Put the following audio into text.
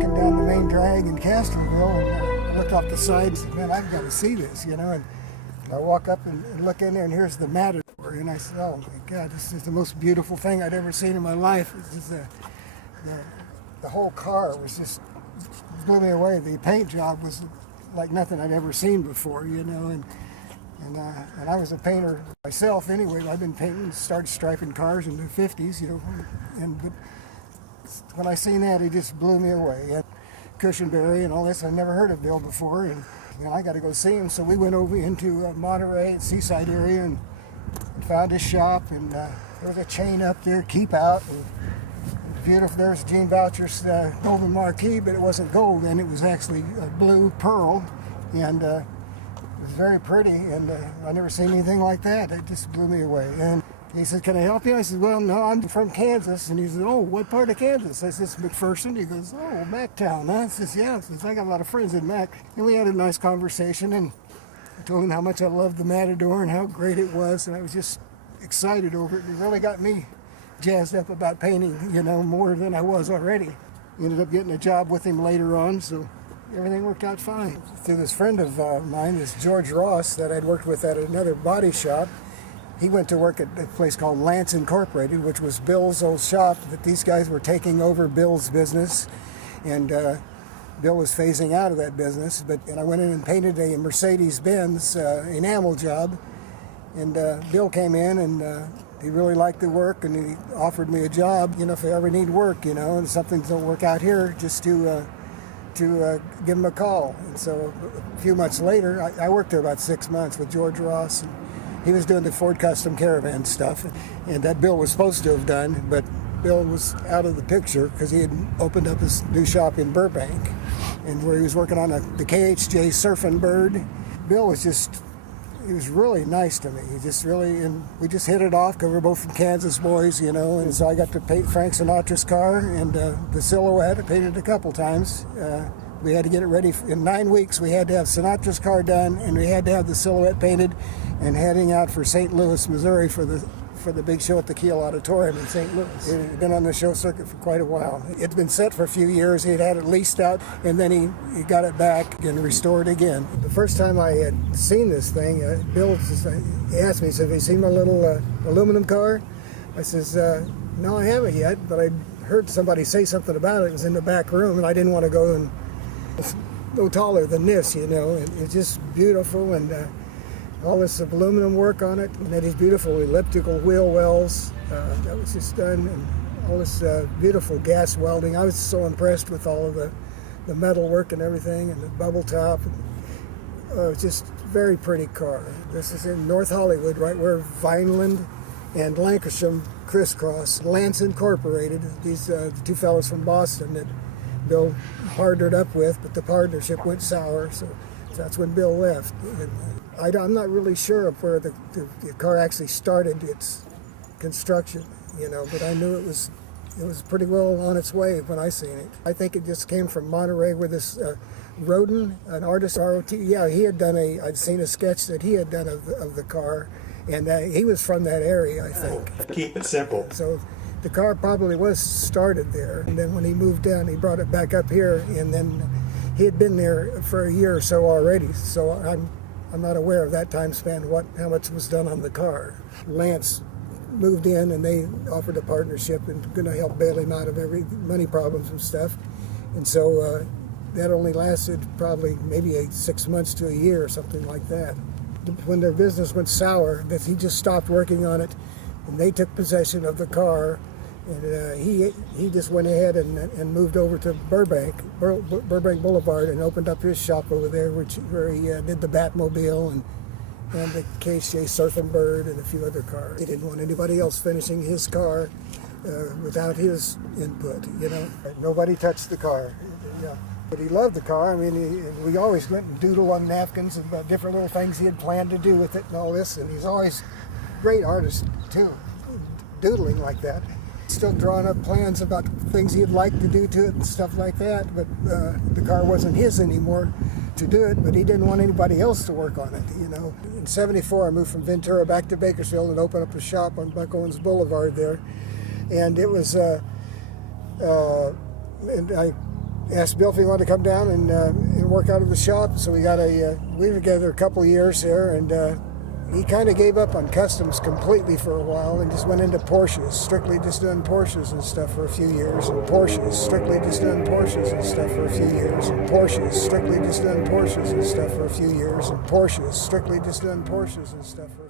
walking down the main drag in Castroville, and I looked off the side and said, man, I've got to see this, you know. And I walk up and look in there, and here's the Matador. And I said, oh my God, this is the most beautiful thing I'd ever seen in my life. It's just the whole car was just blew me away. The paint job was like nothing I'd ever seen before, you know. And I was a painter myself anyway. I've been painting, started striping cars in the 50s, you know. But when I seen that, it just blew me away. And Cushenbery and all this, I never heard of Bill before, and you know, I got to go see him. So we went over into Monterey, Seaside area, and found his shop. And there was a chain up there, Keep Out. And beautiful. There's Gene Boucher's golden marquee, but it wasn't gold, and it was actually a blue pearl, and it was very pretty. And I never seen anything like that. It just blew me away. And he said, can I help you? I said, well, no, I'm from Kansas. And he said, oh, what part of Kansas? I said, it's McPherson. He goes, oh, Mactown, huh? I says, yeah. I says, I got a lot of friends in Mac. And we had a nice conversation, and I told him how much I loved the Matador and how great it was. And I was just excited over it. It really got me jazzed up about painting, you know, more than I was already. Ended up getting a job with him later on, so everything worked out fine. Through this friend of mine, this George Ross, that I'd worked with at another body shop. He went to work at a place called Lance Incorporated, which was Bill's old shop, that these guys were taking over Bill's business, and Bill was phasing out of that business. And I went in and painted a Mercedes-Benz enamel job, and Bill came in, and he really liked the work, and he offered me a job, you know, if I ever need work, you know, and something don't work out here, just to give him a call. And so a few months later, I worked there about 6 months with George Ross, and he was doing the Ford Custom Caravan stuff, and that Bill was supposed to have done, but Bill was out of the picture because he had opened up his new shop in Burbank, and where he was working on the KHJ Surfing Bird. Bill was just, he was really nice to me. He just really, and we just hit it off because we're both from Kansas boys, you know, and so I got to paint Frank Sinatra's car, and the Silhouette. I painted it a couple times. We had to get it ready. In 9 weeks, we had to have Sinatra's car done, and we had to have the Silhouette painted, and heading out for St. Louis, Missouri for the big show at the Kiel Auditorium in St. Louis. It had been on the show circuit for quite a while. It'd been set for a few years. He'd had it leased out, and then he got it back and restored again. The first time I had seen this thing, Bill he asked me, he said, have you seen my little aluminum car? I says, no, I haven't yet, but I heard somebody say something about it. It was in the back room, and I didn't want to go, and it's no taller than this, you know. And it's just beautiful, and all this aluminum work on it, and then these beautiful elliptical wheel wells that was just done, and all this beautiful gas welding. I was so impressed with all of the metal work and everything, and the bubble top. It's just a very pretty car. This is in North Hollywood, right where Vineland and Lancashire crisscross. Lance Incorporated, these the two fellows from Boston that Bill partnered up with, but the partnership went sour, so that's when Bill left. And I'm not really sure of where the car actually started its construction, you know, but I knew it was pretty well on its way when I seen it. I think it just came from Monterey, where this Roden, an artist, ROT, yeah, I'd seen a sketch that he had done of the car, and he was from that area, I think. Keep it simple. So the car probably was started there, and then when he moved down, he brought it back up here, and then he had been there for a year or so already, so I'm not aware of that time span, how much was done on the car. Lance moved in, and they offered a partnership and going to help bail him out of every money problems and stuff. And so that only lasted probably maybe 6 months to a year or something like that. When their business went sour, that he just stopped working on it, and they took possession of the car. And he just went ahead and moved over to Burbank Boulevard, and opened up his shop over there, where he did the Batmobile and the KHJ Surfing Bird and a few other cars. He didn't want anybody else finishing his car without his input, you know. Nobody touched the car. Yeah. But he loved the car. I mean, we always went and doodle on napkins about different little things he had planned to do with it and all this. And he's always a great artist, too, doodling like that. Still drawing up plans about things he'd like to do to it and stuff like that, but the car wasn't his anymore to do it, but he didn't want anybody else to work on it, you know. In '74, I moved from Ventura back to Bakersfield and opened up a shop on Buck Owens Boulevard there, and it was, and I asked Bill if he wanted to come down and work out of the shop. So we were together a couple of years there, and he kind of gave up on customs completely for a while and just went into Porsches, strictly just doing Porsches and stuff for a few years. And Porsches, strictly just doing Porsches and stuff for a few years. And Porsches, strictly just doing Porsches and stuff for a few years. And Porsches, strictly just doing Porsches and stuff for a few years.